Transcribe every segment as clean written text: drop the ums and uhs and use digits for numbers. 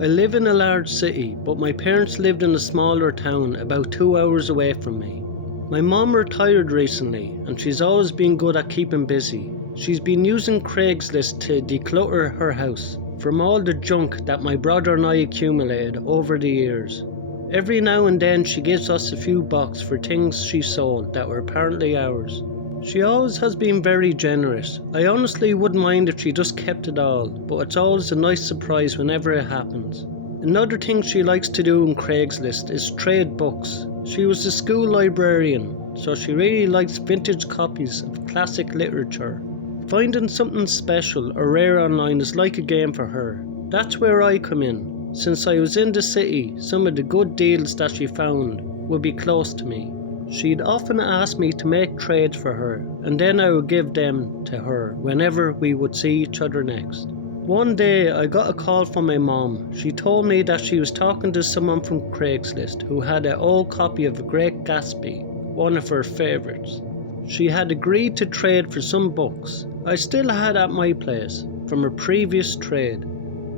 I live in a large city, but my parents lived in a smaller town about 2 hours away from me. My mom retired recently, and she's always been good at keeping busy. She's been using Craigslist to declutter her house from all the junk that my brother and I accumulated over the years. Every now and then she gives us a few bucks for things she sold that were apparently ours. She always has been very generous. I honestly wouldn't mind if she just kept it all, but it's always a nice surprise whenever it happens. Another thing she likes to do on Craigslist is trade books. She was a school librarian, so she really likes vintage copies of classic literature. Finding something special or rare online is like a game for her. That's where I come in. Since I was in the city, some of the good deals that she found would be close to me. She'd often ask me to make trades for her, and then I would give them to her whenever we would see each other next. One day I got a call from my mom. She told me that she was talking to someone from Craigslist who had an old copy of The Great Gatsby, one of her favourites. She had agreed to trade for some books I still had at my place from a previous trade.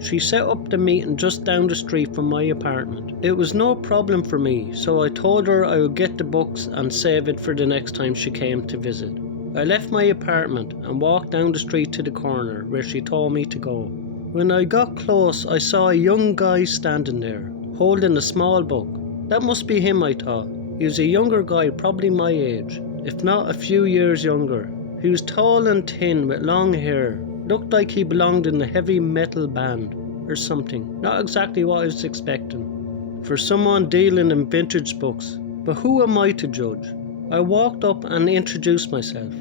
She set up the meeting just down the street from my apartment. It was no problem for me, so I told her I would get the books and save it for the next time she came to visit. I left my apartment and walked down the street to the corner where she told me to go. When I got close, I saw a young guy standing there, holding a small book. That must be him, I thought. He was a younger guy, probably my age, if not a few years younger. He was tall and thin with long hair. Looked like he belonged in a heavy metal band or something. Not exactly what I was expecting for someone dealing in vintage books, but who am I to judge? I walked up and introduced myself.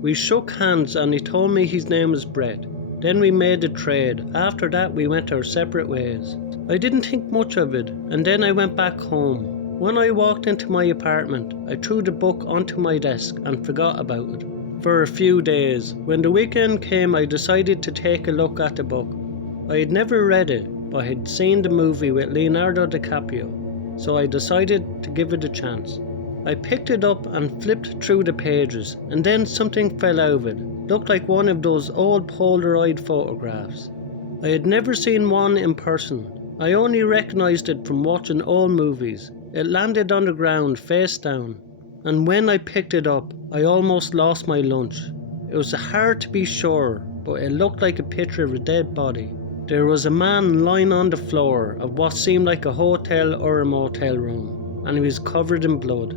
We shook hands and he told me his name was Brett. Then we made a trade. After that we went our separate ways. I didn't think much of it, and then I went back home. When I walked into my apartment, I threw the book onto my desk and forgot about it for a few days. When the weekend came, I decided to take a look at the book. I had never read it, but I had seen the movie with Leonardo DiCaprio, so I decided to give it a chance. I picked it up and flipped through the pages, and then something fell out of it. Looked like one of those old Polaroid photographs. I had never seen one in person. I only recognised it from watching old movies. It landed on the ground face down, and when I picked it up, I almost lost my lunch. It was hard to be sure, but it looked like a picture of a dead body. There was a man lying on the floor of what seemed like a hotel or a motel room, and he was covered in blood.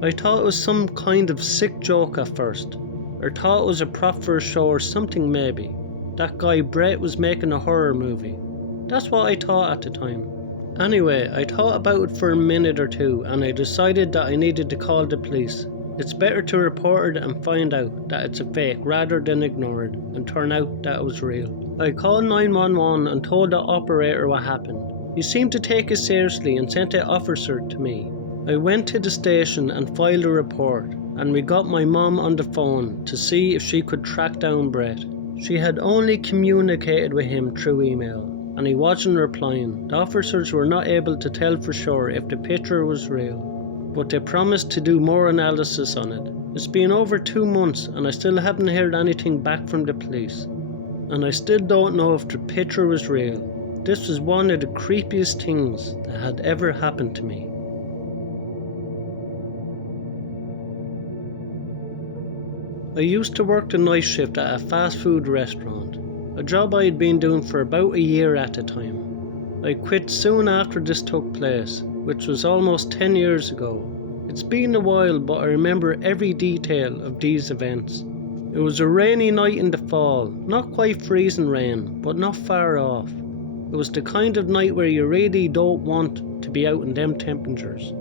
I thought it was some kind of sick joke at first, or thought it was a prop for a show or something maybe. That guy Brett was making a horror movie. That's what I thought at the time. Anyway, I thought about it for a minute or two, and I decided that I needed to call the police. It's better to report it and find out that it's a fake rather than ignore it and turn out that it was real. I called 911 and told the operator what happened. He seemed to take it seriously and sent an officer to me. I went to the station and filed a report, and we got my mom on the phone to see if she could track down Brett. She had only communicated with him through email, and he wasn't replying. The officers were not able to tell for sure if the picture was real, but they promised to do more analysis on it. It's been over 2 months and I still haven't heard anything back from the police, and I still don't know if the picture was real. This was one of the creepiest things that had ever happened to me. I used to work the night shift at a fast food restaurant, a job I had been doing for about a year at the time. I quit soon after this took place, which was almost 10 years ago. It's been a while, but I remember every detail of these events. It was a rainy night in the fall, not quite freezing rain, but not far off. It was the kind of night where you really don't want to be out in them temperatures.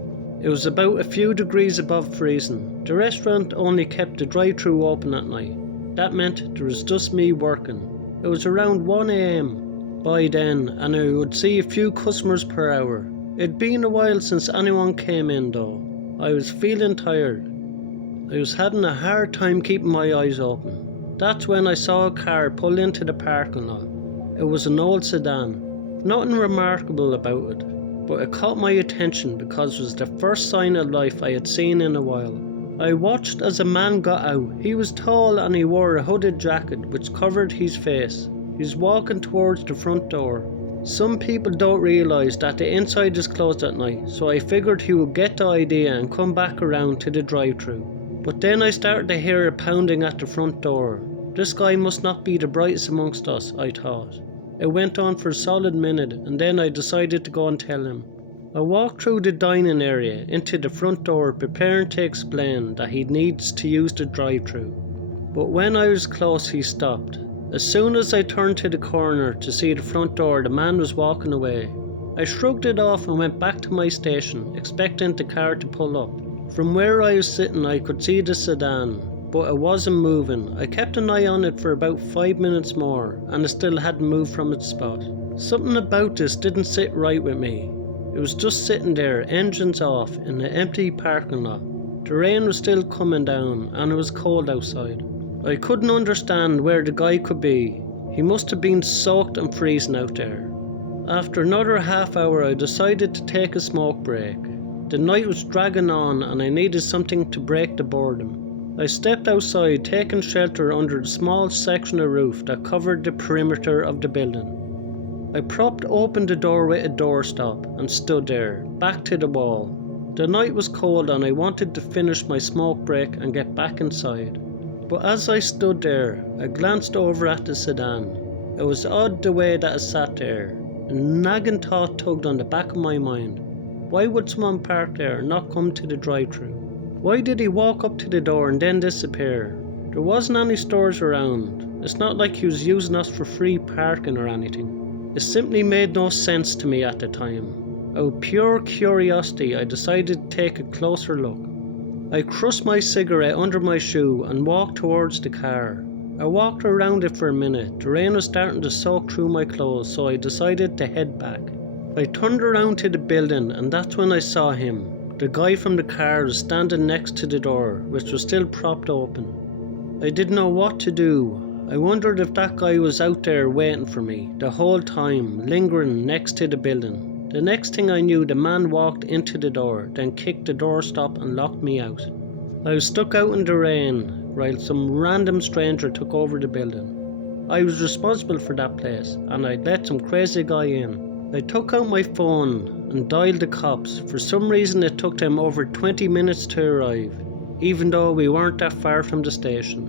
It was about a few degrees above freezing. The restaurant only kept the drive-thru open at night. That meant there was just me working. It was around 1 AM by then, and I would see a few customers per hour. It'd been a while since anyone came in though. I was feeling tired. I was having a hard time keeping my eyes open. That's when I saw a car pull into the parking lot. It was an old sedan. Nothing remarkable about it, but it caught my attention because it was the first sign of life I had seen in a while. I watched as a man got out. He was tall and he wore a hooded jacket which covered his face. He was walking towards the front door. Some people don't realise that the inside is closed at night, so I figured he would get the idea and come back around to the drive-thru. But then I started to hear a pounding at the front door. This guy must not be the brightest amongst us, I thought. It went on for a solid minute, and then I decided to go and tell him. I walked through the dining area into the front door, preparing to explain that he needs to use the drive-thru. But when I was close, he stopped. As soon as I turned to the corner to see the front door, the man was walking away. I shrugged it off and went back to my station, expecting the car to pull up. From where I was sitting, I could see the sedan, but it wasn't moving. I kept an eye on it for about 5 minutes more, and it still hadn't moved from its spot. Something about this didn't sit right with me. It was just sitting there, engines off, in an empty parking lot. The rain was still coming down, and it was cold outside. I couldn't understand where the guy could be. He must have been soaked and freezing out there. After another half hour, I decided to take a smoke break. The night was dragging on, and I needed something to break the boredom. I stepped outside, taking shelter under the small section of roof that covered the perimeter of the building. I propped open the door with a doorstop and stood there, back to the wall. The night was cold and I wanted to finish my smoke break and get back inside. But as I stood there, I glanced over at the sedan. It was odd the way that it sat there. A nagging thought tugged on the back of my mind. Why would someone park there and not come to the drive-thru? Why did he walk up to the door and then disappear? There wasn't any stores around. It's not like he was using us for free parking or anything. It simply made no sense to me at the time. Out of pure curiosity, I decided to take a closer look. I crushed my cigarette under my shoe and walked towards the car. I walked around it for a minute. The rain was starting to soak through my clothes, so I decided to head back. I turned around to the building, and that's when I saw him. The guy from the car was standing next to the door, which was still propped open. I didn't know what to do. I wondered if that guy was out there waiting for me the whole time, lingering next to the building. The next thing I knew, the man walked into the door, then kicked the doorstop and locked me out. I was stuck out in the rain while some random stranger took over the building. I was responsible for that place, and I'd let some crazy guy in. I took out my phone and dialed the cops. For some reason it took them over 20 minutes to arrive, even though we weren't that far from the station.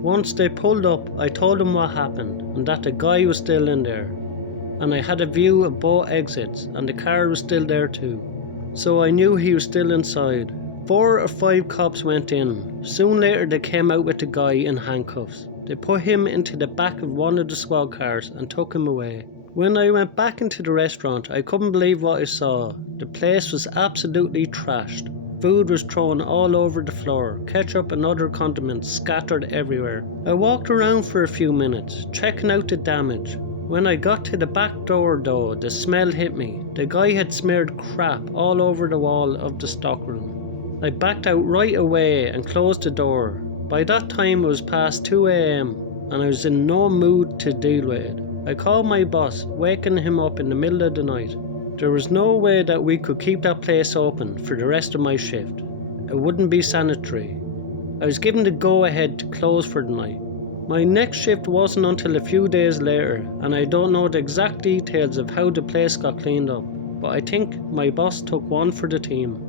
Once they pulled up, I told them what happened and that the guy was still in there. And I had a view of both exits, and the car was still there too. So I knew he was still inside. 4 or 5 cops went in. Soon later they came out with the guy in handcuffs. They put him into the back of one of the squad cars and took him away. When I went back into the restaurant, I couldn't believe what I saw. The place was absolutely trashed. Food was thrown all over the floor, ketchup and other condiments scattered everywhere. I walked around for a few minutes, checking out the damage. When I got to the back door though, the smell hit me. The guy had smeared crap all over the wall of the stockroom. I backed out right away and closed the door. By that time it was past 2 a.m. and I was in no mood to deal with it. I called my boss, waking him up in the middle of the night. There was no way that we could keep that place open for the rest of my shift. It wouldn't be sanitary. I was given the go-ahead to close for the night. My next shift wasn't until a few days later, and I don't know the exact details of how the place got cleaned up, but I think my boss took one for the team.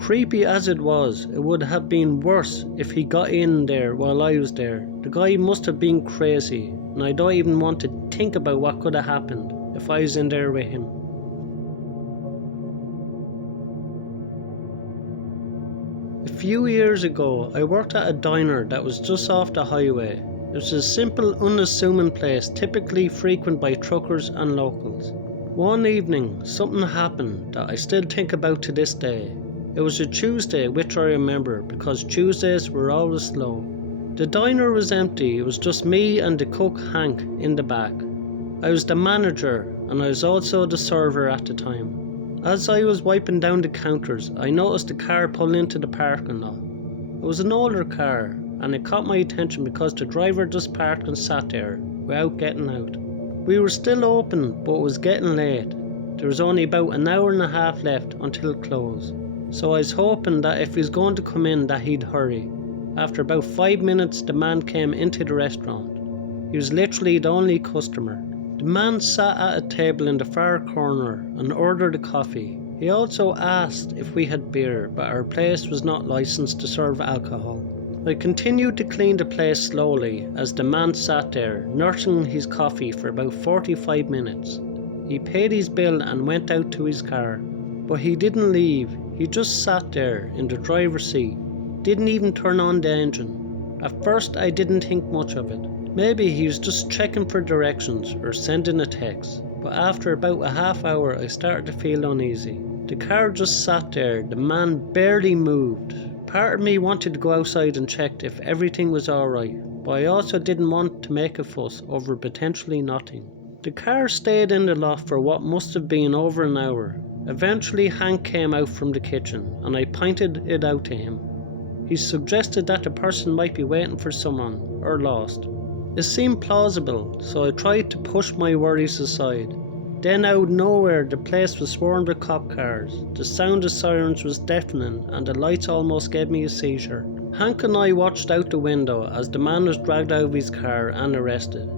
Creepy as it was, it would have been worse if he got in there while I was there. The guy must have been crazy, and I don't even want to think about what could have happened if I was in there with him. A few years ago, I worked at a diner that was just off the highway. It was a simple, unassuming place, typically frequented by truckers and locals. One evening, something happened that I still think about to this day. It was a Tuesday, which I remember because Tuesdays were always slow. The diner was empty. It was just me and the cook Hank in the back. I was the manager, and I was also the server at the time. As I was wiping down the counters, I noticed a car pull into the parking lot. It was an older car, and it caught my attention because the driver just parked and sat there without getting out. We were still open, but it was getting late. There was only about an hour and a half left until close, so I was hoping that if he was going to come in that he'd hurry. After about 5 minutes, the man came into the restaurant. He was literally the only customer. The man sat at a table in the far corner and ordered a coffee. He also asked if we had beer, but our place was not licensed to serve alcohol. I continued to clean the place slowly as the man sat there, nursing his coffee for about 45 minutes. He paid his bill and went out to his car, but he didn't leave. He just sat there in the driver's seat, didn't even turn on the engine. At first I didn't think much of it. Maybe he was just checking for directions or sending a text, but after about a half hour I started to feel uneasy. The car just sat there, the man barely moved. Part of me wanted to go outside and check if everything was alright, but I also didn't want to make a fuss over potentially nothing. The car stayed in the lot for what must have been over an hour. Eventually Hank came out from the kitchen and I pointed it out to him. He suggested that the person might be waiting for someone or lost. It seemed plausible, so I tried to push my worries aside. Then out of nowhere the place was swarmed with cop cars. The sound of sirens was deafening and the lights almost gave me a seizure. Hank and I watched out the window as the man was dragged out of his car and arrested.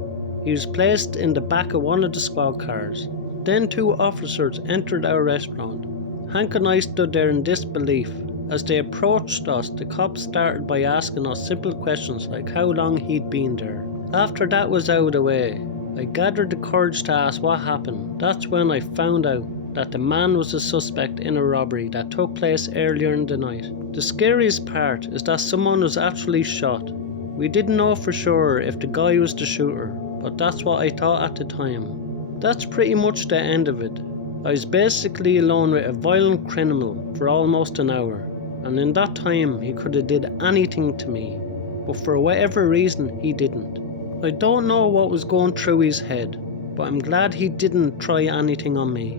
He was placed in the back of one of the squad cars. Then 2 officers entered our restaurant. Hank and I stood there in disbelief. As they approached us, the cops started by asking us simple questions like how long he'd been there. After that was out of the way, I gathered the courage to ask what happened. That's when I found out that the man was a suspect in a robbery that took place earlier in the night. The scariest part is that someone was actually shot. We didn't know for sure if the guy was the shooter, but that's what I thought at the time. That's pretty much the end of it. I was basically alone with a violent criminal for almost an hour, and in that time he could have did anything to me, but for whatever reason he didn't. I don't know what was going through his head, but I'm glad he didn't try anything on me.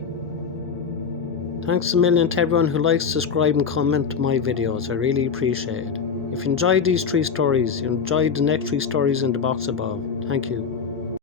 Thanks a million to everyone who likes, subscribe and comment to my videos. I really appreciate it. If you enjoyed these 3 stories, you enjoyed the next 3 stories in the box above. Thank you.